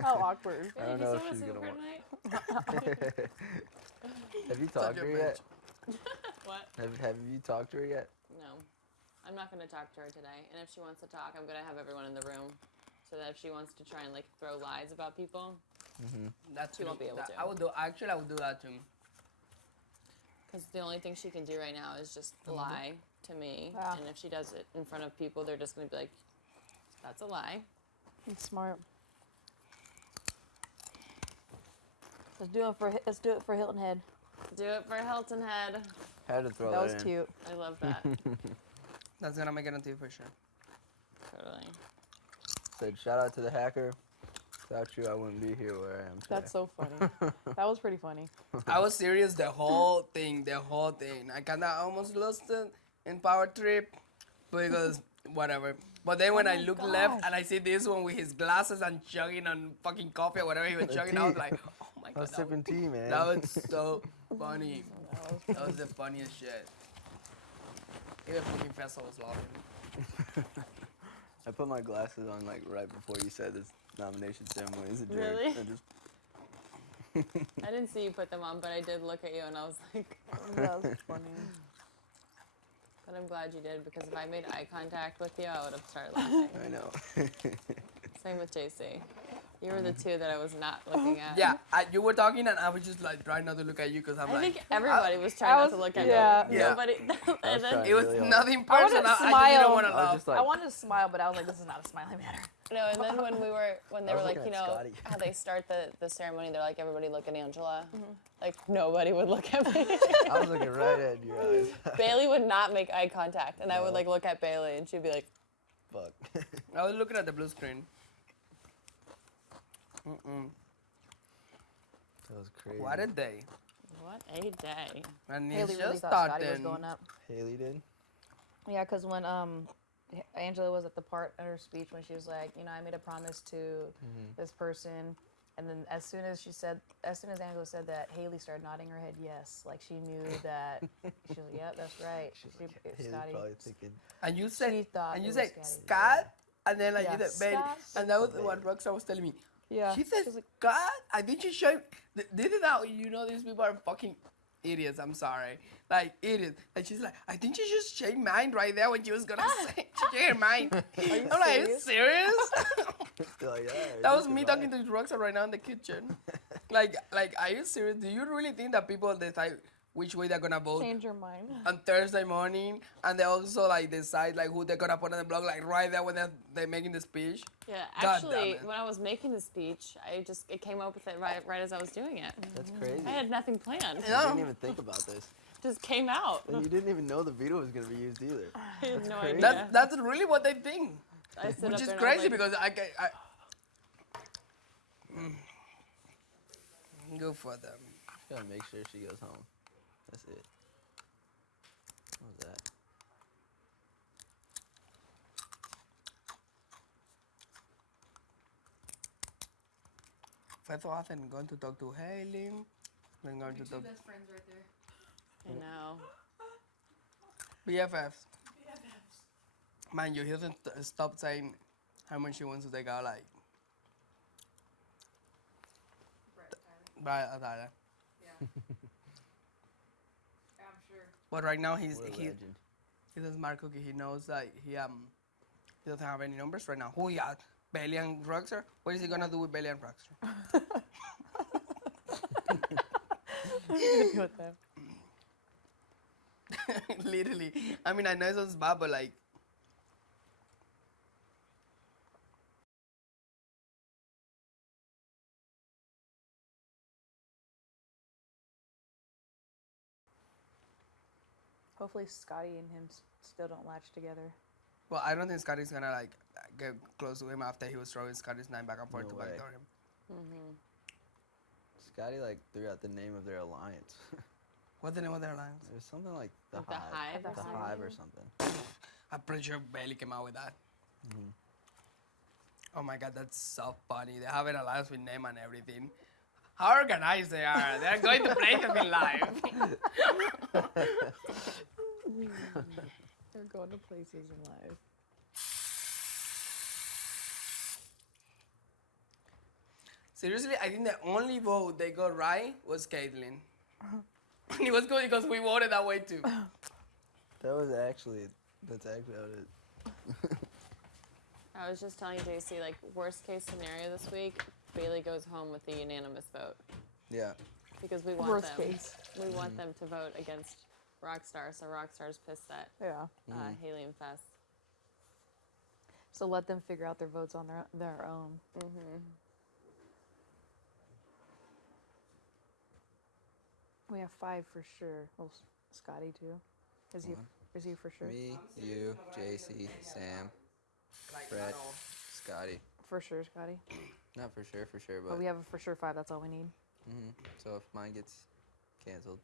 How awkward. I don't Bailey, know do if you she's still gonna want to sleep up here tonight? Have you talked to Such a her yet? What? Have you talked to her yet? No. I'm not going to talk to her today. And if she wants to talk, I'm going to have everyone in the room. So that if she wants to try and like throw lies about people, That's She won't be able that- to. I would do. Actually, I would do that too. because the only thing she can do right now is just lie to me. Yeah. And if she does it in front of people, they're just going to be like, that's a lie. That's smart. Let's do it for Hilton Head. Do it for Hilton Head. Had to throw That that, was in. cute. I love that. That's gonna make it on TV for sure. Totally. Said shout out to the hacker. Without you, I wouldn't be here where I am today. That's so funny. That was pretty funny. I was serious the whole thing. I kinda almost lost it in Power Trip because whatever. But then when I look left and I see this one with his glasses and chugging on fucking coffee or whatever he was chugging, I was like, oh my I god. was sipping tea, man. That was so funny. That was the funniest shit. Even fucking Festival was laughing. I put my glasses on like right before you said this nomination ceremony is a jerk. Really? I just I didn't see you put them on, but I did look at you and I was like, That was funny. but I'm glad you did because if I made eye contact with you, I would have started laughing. I know. Same with JC. You were the two that I was not looking at. Yeah, you were talking and I was just like trying not to look at you because I'm I like, think everybody was trying not to look at yeah. me. Yeah. Nobody. was and then, trying. it was Really hard. nothing I wanted personal. to I just smile. didn't want to I was laugh. just like, I wanted to smile, but I was like, this is not a smiling manner. no, and then when they I were was like, looking you at know, Scotty. how they start the ceremony, they're like, everybody look at Angela. Like, nobody would look at me. I was looking right at your eyes. Bailey would not make eye contact, and I would No. like look at Bailey, and she'd be like, Fuck. I was looking at the blue screen. Mm-mm. That was crazy. What a day. what a day. And Haley it's really just thought Scotty was starting. going up. Haley did? Yeah, because when Angela was at the part in her speech when she was like, you know, I made a promise to this person, and then as soon as Angela said that, Haley started nodding her head yes, like she knew that. She was like, yep, that's right. Haley's Scotty. probably thinking, And you said, She thought and you it said was Scotty. Scott, and then like Yeah. you said Bailey, Scott. and that was what Rockstar was telling me. Yeah. She said She was like, Scott. I think she showed. This is how you know these people are fucking idiots. I'm sorry. Like idiots. Like she's like, I think she just changed mind right there when she was gonna say she changed her mind. I'm like, are you serious? Like, yeah, That was me talking to Roxa right now in the kitchen. like, are you serious? Do you really think that people decide which way they're gonna vote Change your mind. on Thursday morning, and they also like decide like who they're gonna put on the blog like right there when they're making the speech? Yeah, God actually, damn it. when I was making the speech, it came up with it right as I was doing it. That's crazy. I had nothing planned. I didn't even think about this. Just came out. And you didn't even know the veto was gonna be used either. I had no crazy. idea. That's really what they think, I stood which up is there and I was crazy like, because Good for them. Just gotta make sure she goes home. That's it. What was that? First off, I'm going to talk to Haley. I'm going to talk friends right there. I know. BFFs. Man, you haven't stop saying how much she wants to take out, like. Right, Tyler. Yeah. I'm sure. But right now What a he's legend. a smart cookie. He knows that he doesn't have any numbers right now. Who he got? Bailey and Roxer? What is he gonna do with Bailey and Roxer? With them. Literally. I mean, I know it sounds bad, but like. Hopefully, Scotty and him still don't latch together. Well, I don't think Scotty's gonna like get close to him after he was throwing Scotty's name back and forth No to way. backdoor him. Scotty like threw out the name of their alliance. What's the name of their alliance? There's something like the Like the Hive. Hive or The something? Hive or something. I'm pretty sure Bailey came out with that. Mm-hmm. Oh my god, that's so funny. They have an alliance with name and everything. How organized they are. They're going to play them in live. They're going to places in life. Seriously, I think the only vote they got right was Caitlyn. And it was good because we voted that way too. That's actually how it is. I was just telling JC, like, worst case scenario this week, Bailey goes home with a unanimous vote. Yeah. Because we want Worst them. case. We want them to vote against Rockstar, so Rockstar's pissed at Yeah. Haley and Fess. So let them figure out their votes on their own. We have 5 for sure. Well, Scotty too. Is he for sure? Me, you, JC, Sam, Brett, Scotty. For sure, Scotty. Not for sure, But but we have a for sure 5. That's all we need. so if mine gets canceled,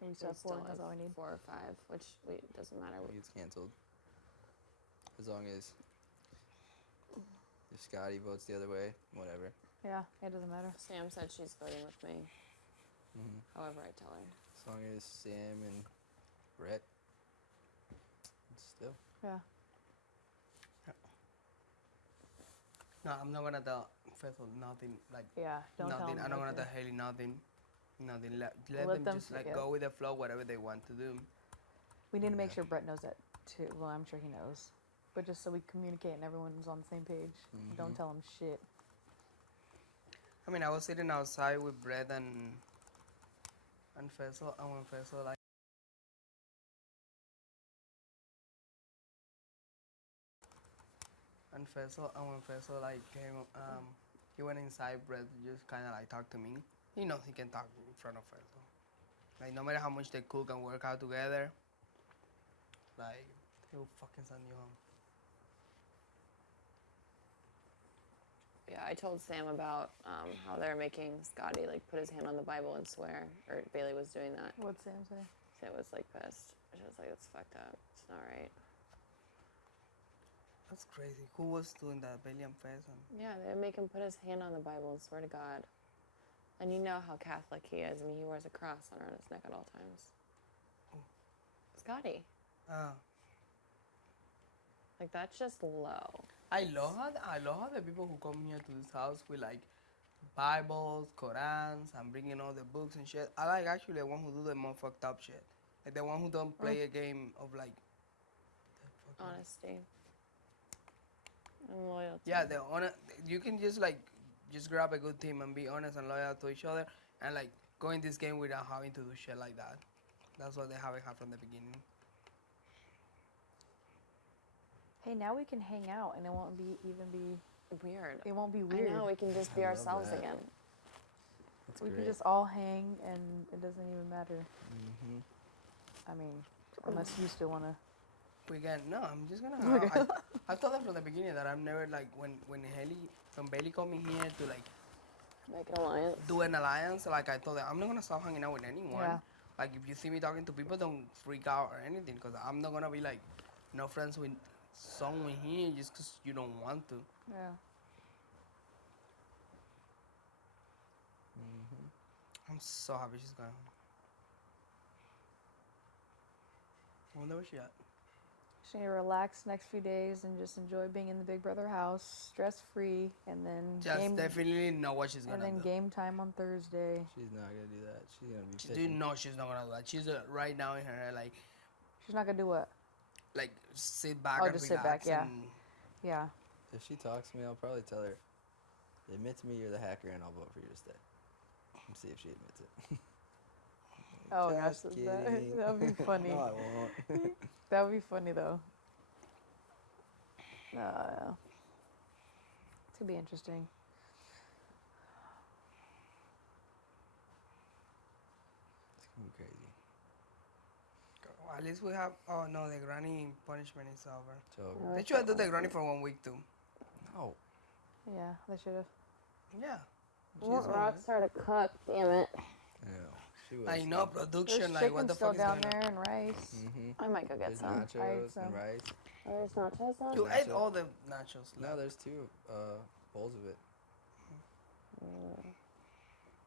And we We still have 4. still And that's have all we need. 4 or 5, which doesn't matter. it gets canceled. As long as if Scotty votes the other way, whatever. Yeah, it doesn't matter. Sam said she's voting with me. However, I tell her. As long as Sam and Brett, it's still. Yeah. No, I'm not gonna tell Faithful nothing. Like Yeah. Don't tell nothing. them. I'm not gonna right tell Haley nothing. Nothing. Let Let them them just like figure. go with the flow, whatever they want to do. We need to make sure Brett knows that too. Well, I'm sure he knows. But just so we communicate and everyone's on the same page. Don't tell him shit. I mean, I was sitting outside with Brett and Faisal, and when Faisal like. And when Faisal like came, he went inside. Brett just kind of like talked to me. He knows he can talk in front of Faisal. Like no matter how much they cook and work out together, like he'll fucking send you home. Yeah, I told Sam about how they're making Scotty like put his hand on the Bible and swear, or Bailey was doing that. What'd Sam say? Sam was like pissed. She was like, "It's fucked up. It's not right." That's crazy. Who was doing that? Bailey and Faisal. Yeah, they make him put his hand on the Bible and swear to God. And you know how Catholic he is. I mean, he wears a cross around his neck at all times. Scotty, Ah. like that's just low. I love how the people who come here to this house with like Bibles, Korans. I'm bringing all the books and shit. I like actually the one who do the more fucked up shit. Like the one who don't play a game of like. Honesty. And loyalty. Yeah, the honest. You can just grab a good team and be honest and loyal to each other, and like go in this game without having to do shit like that. That's what they haven't had from the beginning. Hey, now we can hang out and it won't be Weird. it won't be I weird. know, we can just be I love ourselves that. again. That's We great. can just all hang and it doesn't even matter. Mm-hmm. I mean, unless you still wanna. We can no. I'm just gonna. I told them from the beginning that I'm never like when Bailey called me here to like Make an alliance. do an alliance. Like I told them, I'm not gonna stop hanging out with anyone. Yeah. Like if you see me talking to people, don't freak out or anything, cause I'm not gonna be like no friends with someone here just cause you don't want to. Yeah. I'm so happy she's going home. I wonder where she at. Just need to relax next few days and just enjoy being in the Big Brother house, stress free, and then Just definitely know what she's and gonna then do. game time on Thursday. She's not gonna do that. She's gonna be She fishing. do know she's not gonna do that. She's right now in her head, She's not gonna do what? like sit back Oh, and just sit relax back, yeah. and Yeah. If she talks to me, I'll probably tell her, admit to me you're the hacker and I'll vote for you to stay. And see if she admits it. Oh gosh, Just that kidding. would be funny. No, I won't. That would be funny though. Yeah. It's gonna be interesting. It's gonna be crazy. Well, at least we have. Oh no, the granny punishment is over. So, They should do the granny for 1 week too. no. Yeah, they should have. Yeah. I want Rockstar to cook, damn it. Yeah. She was. I know There's production. Like chicken what the still fuck is down going on? there and rice. Mm-hmm. I might go get There's some. nachos some. and rice. There's nachos left? You ate Nacho. all the nachos. No, there's two bowls of it.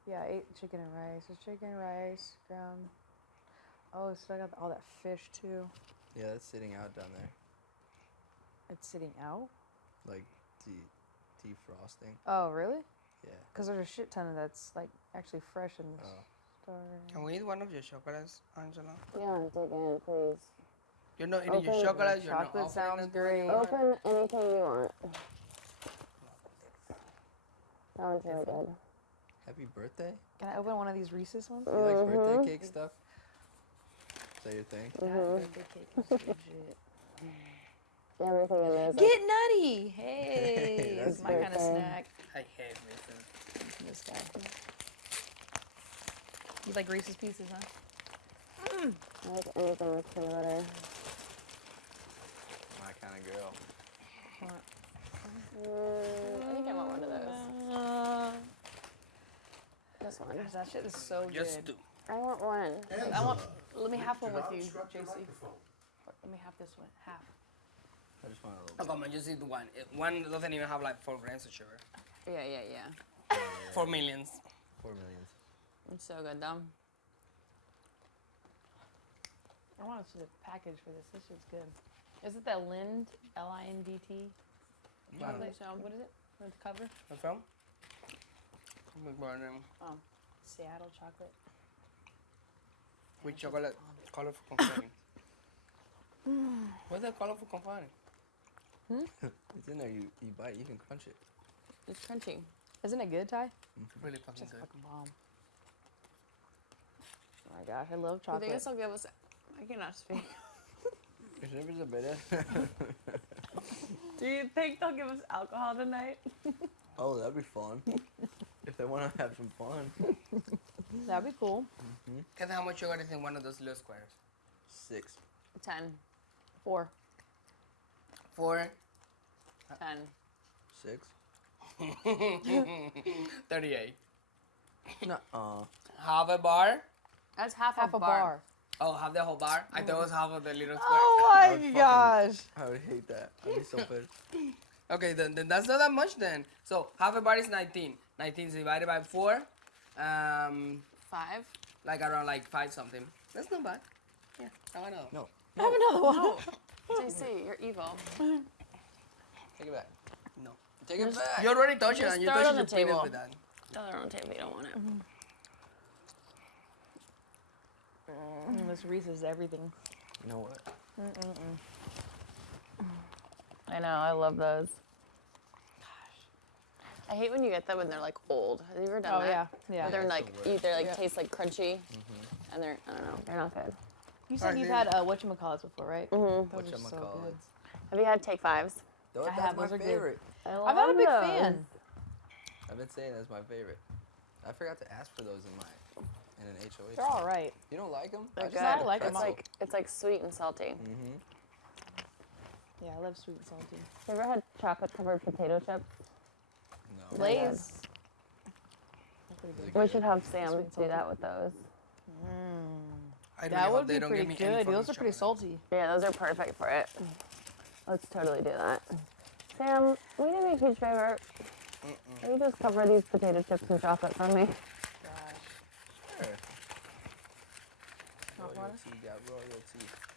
Yeah, I ate chicken and rice. There's chicken, rice, ground. Oh, so I got all that fish too. Yeah, that's sitting out down there. It's sitting out. Like defrosting. Oh, really? Yeah. Because there's a shit ton of that's like actually fresh in the Oh. store. Can we eat one of your chocolates, Angela? Yeah, dig in, please. You're not eating your Okay. chocolates. You're not Chocolate offering sounds it to great. anyone? Open anything you want. That one's really good. Happy birthday. Can I open one of these Reese's ones? You like birthday cake stuff? Is that your thing? Birthday cake is good shit. Everything in there is Get nutty! Hey, That's it's my kind of birthday. snack. I hate Reese's. This guy. You like Reese's Pieces, huh? I like anything with peanut butter. My kind of girl. I think I want one of those. This one. Gosh, that shit is so Just good. two. I want one. Let me have one with you, JC. Let me have this one, half. I just want a little. Oh, come on, just eat one. One doesn't even have like 4 grams of sugar. Yeah. 4 millions. 4 millions. It's so good, though. I want to see the package for this. This shit's good. Is it that Lind, L-I-N-D-T? Chocolate? so. What is it? What's the cover? The film? Big burning. Oh, Seattle chocolate. With chocolate, colorful confetti. What's that colorful confetti? It's in there. You bite. You can crunch it. It's crunchy. Isn't it good, Ty? Really fucking Just good. fucking bomb. Oh my gosh, I love You chocolate. think this will give us... I cannot speak. Your snippers are better. Do you think they'll give us alcohol tonight? Oh, that'd be fun. If they want to have some fun. That'd be cool. Guess how much sugar is in one of those little squares? 6. 10. 4. 4. 10. 6. 38. Nuh-uh. Half a bar? That's half Half a bar. Oh, half the whole bar? I thought it was half of the little square. Oh I my would fucking- gosh. I would hate that. I'd be so pissed. Okay, then that's not that much then. So half a bar is 19. 19 is divided by 4. 5. Like around like 5 something. That's not bad. Yeah, I want to. No. Have another one. JC, you're evil. Take it back. No. Take it back. You already touched it just and you throw it touched on your the penis table. with that. Tell her on tape you don't want it. This Reese's everything. You know what? I know, I love those. I hate when you get them and they're like old. Have you ever done Oh that? yeah, yeah. Where they're That's like the worst. either like Yeah. taste like crunchy, and they're I don't know, they're not good. You said you've had whatchamacallits before, right? Mm-hmm. Those are so good. Have you had Take Fives? That's have, my those are good. favorite. I'm not a big fan. I've been saying that's my favorite. I forgot to ask for those in an HOH. They're all right. You don't like them? They're I just good. like I like 'em. It's like sweet and salty. Mm-hmm. Yeah, I love sweet and salty. You ever had chocolate covered potato chips? No. Lay's. We should have Sam Sweet and do that with those. I really That hope would they be don't pretty give me any good. Those fucking are pretty chocolate. salty. Yeah, those are perfect for it. Let's totally do that. Sam, will you do me a huge favor? Will you just cover these potato chips in chocolate for me? Sure. Royalty got royalty.